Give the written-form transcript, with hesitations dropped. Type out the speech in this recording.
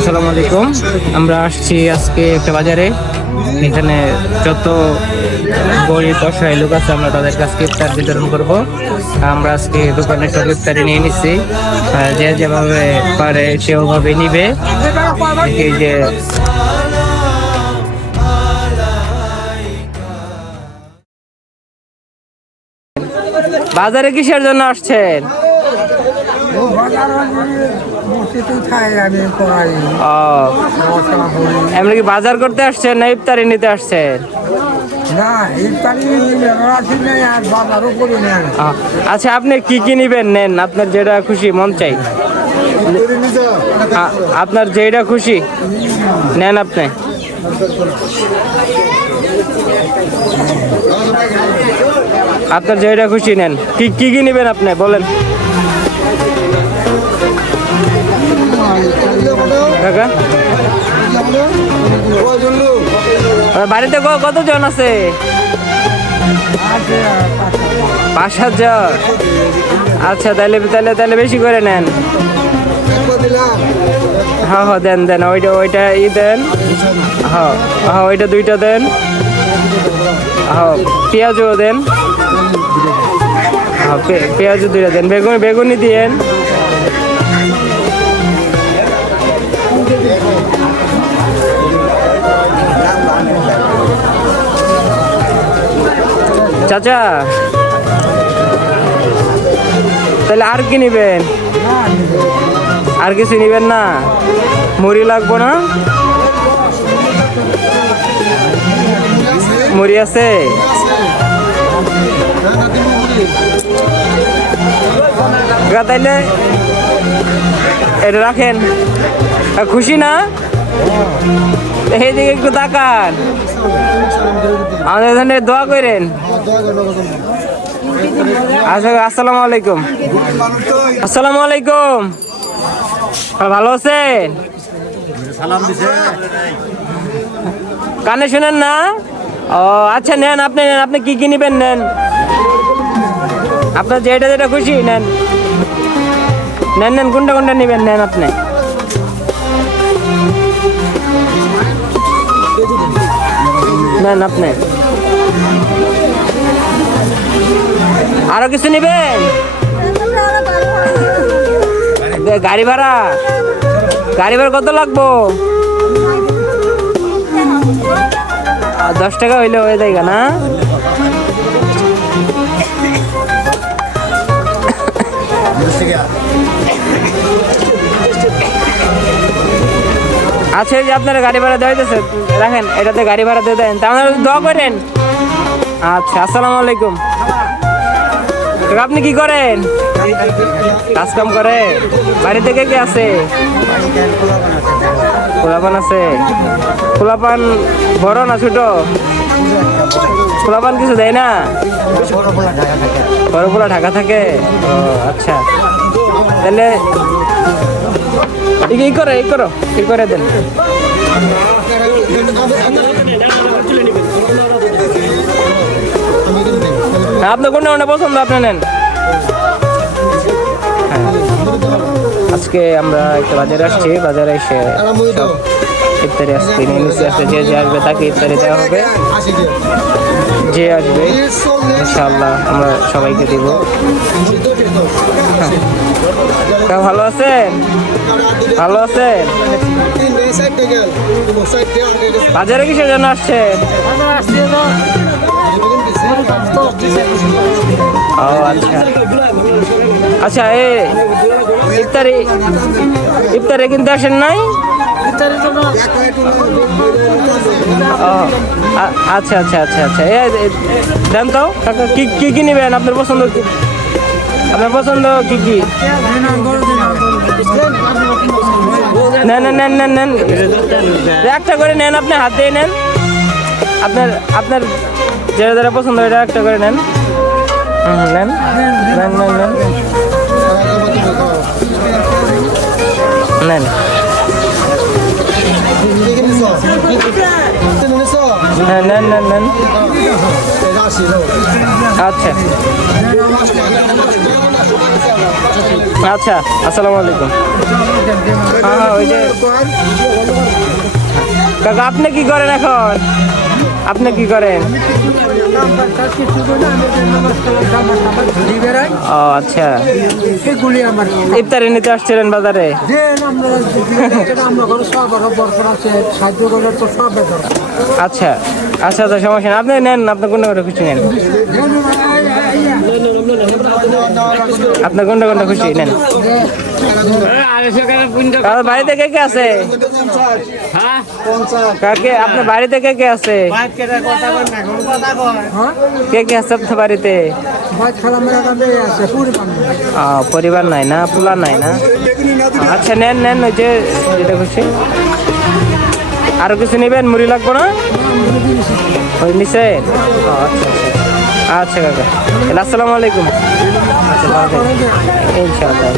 আসসালামু আলাইকুম। আমরা আসছি আজকে একটা বাজারে, এখানে যত গরিব অসহায় লোক আছে আমরা তাদের কাছে ইফতার বিতরণ করব। আমরা আজকে দোকানে সব ইফতারি নিয়ে নিচ্ছি, যে যেভাবে পারে সেভাবে নিবে। এই যে বাজারে কিসের জন্য আসছেন? এমনি কি বাজার করতে আসছেন না ইফতারি নিতে আসছেন? আচ্ছা, আপনি কি কি নিবেন নেন, আপনার যেটা খুশি মন চাই, আপনার যেটা খুশি নেন আপনি। আপনার যেটা খুশি নেন। কি কি কি নিবেন আপনি বলেন কাকা। বাড়িতে কতজন আছে? 5,000। আচ্ছা, তাহলে তাহলে তাহলে বেশি করে নেন। হ্যাঁ হ্যাঁ, দেন দেন, ওইটা দেন। হ্যাঁ হ্যাঁ, ওইটা 2টা দেন। হ্যাঁ, পেঁয়াজও দেন। হ্যাঁ, পেঁয়াজও 2টা দেন। বেগুনি দিয়েন। চাচা, তাহলে আর কি নিবেন? আর কিছু নিবেন না? মুড়ি লাগবো না? মুড়ি আছে? তাইলে এটা রাখেন। খুশি না? এইদিকে একটু তাকান, আমাদের এখানে দোয়া করেন। আচ্ছা, আসসালামু আলাইকুম। আসসালামু আলাইকুম। ভালো আছেন? কানে শুনেন না? ও আচ্ছা, নেন আপনি, নেন আপনি কি কি নিবেন নেন। আপনার যেটা যেটা খুশি নেন। নেন নেন, কোনটা কোনটা নিবেন নেন আপনি। নেন আপনি। আরো কিছু নিবেন? গাড়ি ভাড়া কত লাগবো? 10 টাকা হইলে হয়ে যায় না? আচ্ছা, যে আপনারা গাড়ি ভাড়া দেওয়া হইতেছে, রাখেন, এটাতে গাড়ি ভাড়া দিয়ে দেন। তা আপনারা দোয়া করেন। আচ্ছা, আসসালামু আলাইকুম। আপনি কি করেন? কাজ কাম করে? বাড়ি থেকে কে আছে? পোলাপান আছে? পোলাপান বড় না ছোট? পোলাপান কিছু দেয় না? বড় পোলা ঢাকা থাকে? ও আচ্ছা, তাহলে এই করে দেন। আপনার কোনটা পছন্দ আপনি নেন। আজকে আমরা একটা বাজারে আসছি, বাজারে এসে সব ইফতারি আজকে নিয়ে নিচ্ছি। আসলে যে আসবে তাকে ইফতারি দেওয়া হবে। যে আসবে ইনশাআল্লাহ আমরা সবাইকে দিব। ভালো আছেন? ভালো আছেন? বাজারে কিসের জন্য আসছেন? ও আচ্ছা আচ্ছা, ইফতারে কিনতে আসেন নাই? ও আচ্ছা আচ্ছা আচ্ছা আচ্ছা, দেন তো কাকা, কি কি নিবেন? আপনার পছন্দ কি? আপনার পছন্দ কি কি? নেন নেন নেন নেন, একটা করে নেন, আপনি হাত দিয়ে নেন। আপনার যেটা যেটা পছন্দ এটা একটা করে নেন। নেন নেন নেন নেন নেন। হ্যাঁ, নেন নেন নেন। আচ্ছা, আচ্ছা, আসসালামু আলাইকুম। হ্যাঁ ওই যে কাকা, আপনি কি করেন এখন? আপনি কি করেন? ও আচ্ছা, ইফতারি নিতে আসছিলেন বাজারে? আচ্ছা আচ্ছা, তো সমস্যা নেই, আপনি নেন, আপনার কোনটা কোনটা খুশি নেন, আপনার কোনটা কোনটা খুশি নেন। বাড়িতে কে কে আছে? কাকে আপনার বাড়িতে কে কে আছে? কে কে আছে আপনার বাড়িতে? পরিবার নাই না, পোলা নাই না? আচ্ছা নেন নেন, ওই যে যেটা খুশি। আরো কিছু নেবেন? মুড়ি লাগবো না? ওই নিচে। আচ্ছা আচ্ছা আচ্ছা কাকা, আসসালামু আলাইকুম। আচ্ছা ইনশাআল্লাহ।